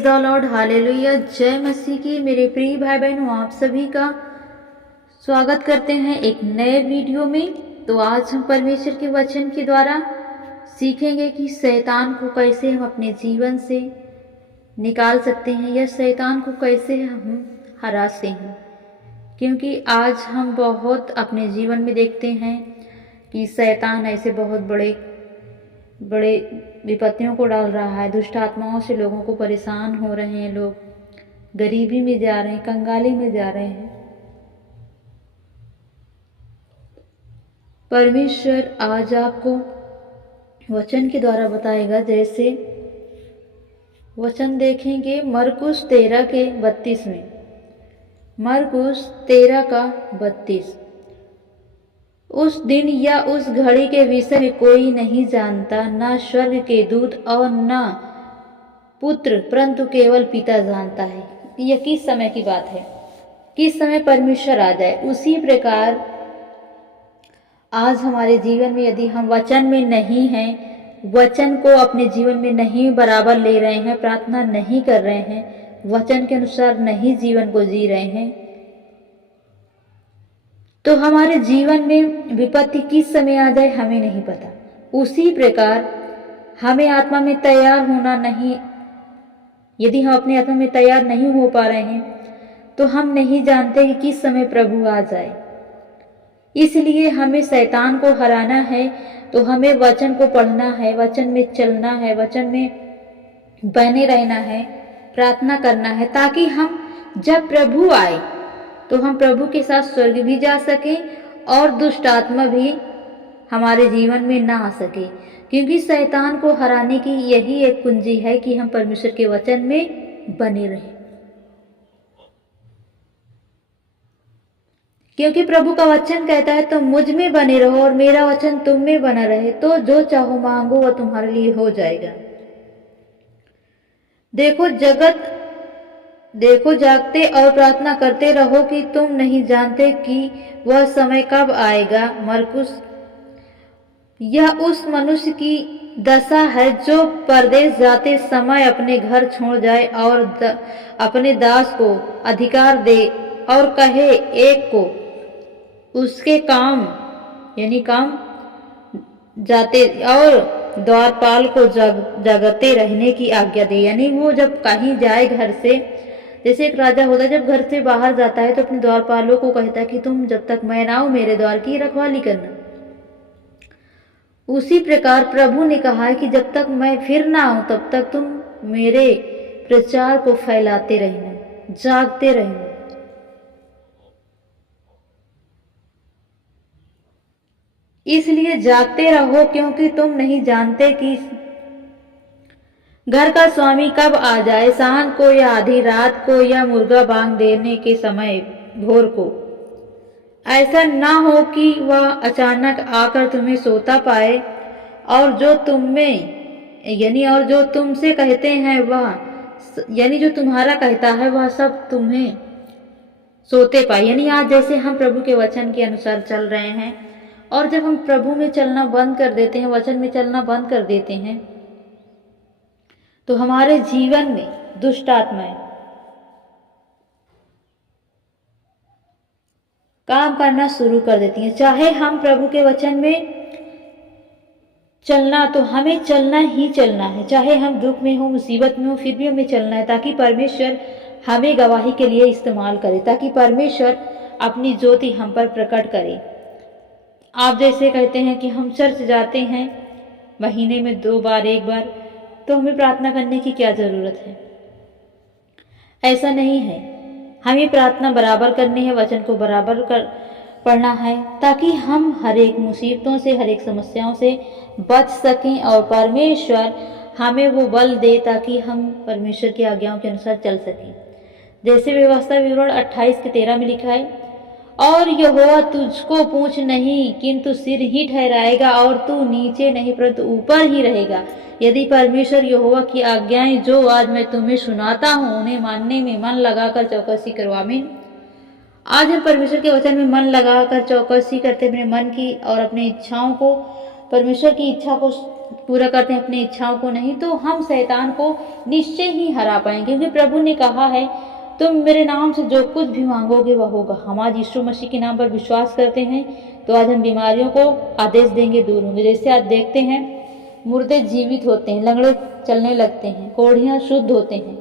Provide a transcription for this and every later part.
Praise the Lord, hallelujah. जय मसीह की। मेरे प्रिय भाई बहनों, आप सभी का स्वागत करते हैं एक नए वीडियो में। तो आज हम परमेश्वर के वचन के द्वारा सीखेंगे कि शैतान को कैसे हम अपने जीवन से निकाल सकते हैं या शैतान को कैसे हम हरा सकते हैं। क्योंकि आज हम बहुत अपने जीवन में देखते हैं कि शैतान ऐसे बहुत बड़े बड़े विपत्तियों को डाल रहा है। दुष्ट आत्माओं से लोगों को परेशान हो रहे हैं, लोग गरीबी में जा रहे हैं, कंगाली में जा रहे हैं। परमेश्वर आज आपको वचन के द्वारा बताएगा। जैसे वचन देखेंगे मरकुस 13 के 32 में। मरकुस 13 का 32। उस दिन या उस घड़ी के विषय में कोई नहीं जानता, न स्वर्ग के दूत और न पुत्र, परंतु केवल पिता जानता है। यह किस समय की बात है? किस समय परमेश्वर आ जाए। उसी प्रकार आज हमारे जीवन में यदि हम वचन में नहीं हैं, वचन को अपने जीवन में नहीं बराबर ले रहे हैं, प्रार्थना नहीं कर रहे हैं, वचन के अनुसार नहीं जीवन को जी रहे हैं, तो हमारे जीवन में विपत्ति किस समय आ जाए हमें नहीं पता। उसी प्रकार हमें आत्मा में तैयार होना नहीं, यदि हम अपने आत्मा में तैयार नहीं हो पा रहे हैं तो हम नहीं जानते कि किस समय प्रभु आ जाए। इसलिए हमें शैतान को हराना है तो हमें वचन को पढ़ना है, वचन में चलना है, वचन में बने रहना है, प्रार्थना करना है, ताकि हम जब प्रभु आए तो हम प्रभु के साथ स्वर्ग भी जा सके और दुष्ट आत्मा भी हमारे जीवन में ना आ सके। क्योंकि शैतान को हराने की यही एक कुंजी है कि हम परमेश्वर के वचन में बने रहें। क्योंकि प्रभु का वचन कहता है तो मुझ में बने रहो और मेरा वचन तुम में बना रहे, तो जो चाहो मांगो वह तुम्हारे लिए हो जाएगा। देखो जागते और प्रार्थना करते रहो कि तुम नहीं जानते कि वह समय कब आएगा। मरकुस। यह उस मनुष्य की दशा है जो परदेश जाते समय अपने घर छोड़ जाए और अपने दास को अधिकार दे और कहे एक को उसके काम जाते और द्वारपाल को जागते रहने की आज्ञा दे। यानी वो जब कहीं जाए घर से, जैसे एक राजा होता है जब घर से बाहर जाता है तो अपने द्वारपालों को कहता है कि तुम जब तक मैं ना आऊं मेरे द्वार की रखवाली करना। उसी प्रकार प्रभु ने कहा है कि जब तक मैं फिर ना आऊं तब तक तुम मेरे प्रचार को फैलाते रहना, जागते रहना। इसलिए जागते रहो, क्योंकि तुम नहीं जानते कि घर का स्वामी कब आ जाए, सांझ को या आधी रात को या मुर्गा बांग देने के समय भोर को। ऐसा ना हो कि वह अचानक आकर तुम्हें सोता पाए और जो तुमसे कहते हैं वह जो तुम्हारा कहता है वह सब तुम्हें सोते पाए। यानी आज जैसे हम प्रभु के वचन के अनुसार चल रहे हैं और जब हम प्रभु में चलना बंद कर देते हैं, वचन में चलना बंद कर देते हैं, तो हमारे जीवन में दुष्ट आत्माएं काम करना शुरू कर देती हैं। चाहे हम प्रभु के वचन में चलना, तो हमें चलना ही चलना है, चाहे हम दुख में हो, मुसीबत में हो, फिर भी हमें चलना है, ताकि परमेश्वर हमें गवाही के लिए इस्तेमाल करे, ताकि परमेश्वर अपनी ज्योति हम पर प्रकट करे। आप जैसे कहते हैं कि हम चर्च जाते हैं महीने में 2 बार 1 बार, तो हमें प्रार्थना करने की क्या जरूरत है? ऐसा नहीं है। हमें प्रार्थना बराबर करनी है, वचन को बराबर पढ़ना है, ताकि हम हर एक मुसीबतों से, हर एक समस्याओं से बच सकें और परमेश्वर हमें वो बल दे ताकि हम परमेश्वर की आज्ञाओं के अनुसार चल सकें। जैसे व्यवस्था विवरण 28 के 13 में लिखा है, और यहोवा तुझको पूंछ नहीं किंतु सिर ही ठहराएगा और तू नीचे नहीं परंतु ऊपर ही रहेगा। यदि परमेश्वर यहोवा की आज्ञाएं जो आज मैं तुम्हें सुनाता हूं उन्हें मानने में मन लगाकर चौकसी करो। आमीन। आज हम परमेश्वर के वचन में मन लगाकर चौकसी करते, अपने मन की और अपनी इच्छाओं को, परमेश्वर की इच्छा को पूरा करते हैं, अपनी इच्छाओं को नहीं, तो हम शैतान को निश्चय ही हरा पाएंगे, क्योंकि प्रभु ने कहा है तुम मेरे नाम से जो कुछ भी मांगोगे वह होगा। हम आज यीशु मसीह के नाम पर विश्वास करते हैं तो आज हम बीमारियों को आदेश देंगे, दूर होंगे। जैसे आज देखते हैं मुर्दे जीवित होते हैं, लंगड़े चलने लगते हैं, कोढ़ियां शुद्ध होते हैं,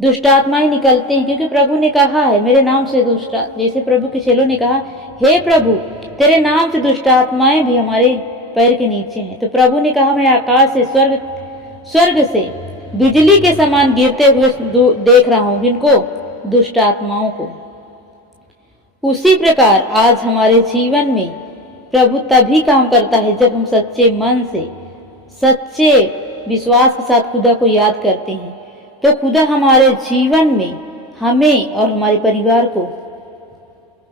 दुष्ट आत्माएं निकलते हैं, क्योंकि प्रभु ने कहा है मेरे नाम से दुष्ट, जैसे प्रभु के चेलों ने कहा हे प्रभु तेरे नाम से दुष्ट आत्माएं भी हमारे पैर के नीचे हैं। तो प्रभु ने कहा मैं आकाश से स्वर्ग से बिजली के समान गिरते हुए देख रहा हूं इनको, दुष्ट आत्माओं को। उसी प्रकार आज हमारे जीवन में प्रभु तभी काम करता है जब हम सच्चे मन से, सच्चे विश्वास के साथ खुदा को याद करते हैं। तो खुदा हमारे जीवन में हमें और हमारे परिवार को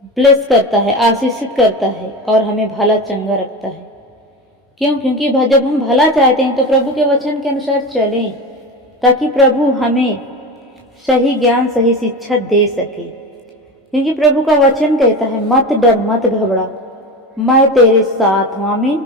ब्लेस करता है, आशीषित करता है और हमें भला चंगा रखता है। क्यों? क्योंकि जब हम भला चाहते हैं तो प्रभु के वचन के अनुसार चलें, ताकि प्रभु हमें सही ज्ञान, सही शिक्षा दे सके। क्योंकि प्रभु का वचन कहता है मत डर, मत घबरा, मैं तेरे साथ हूं। आमीन।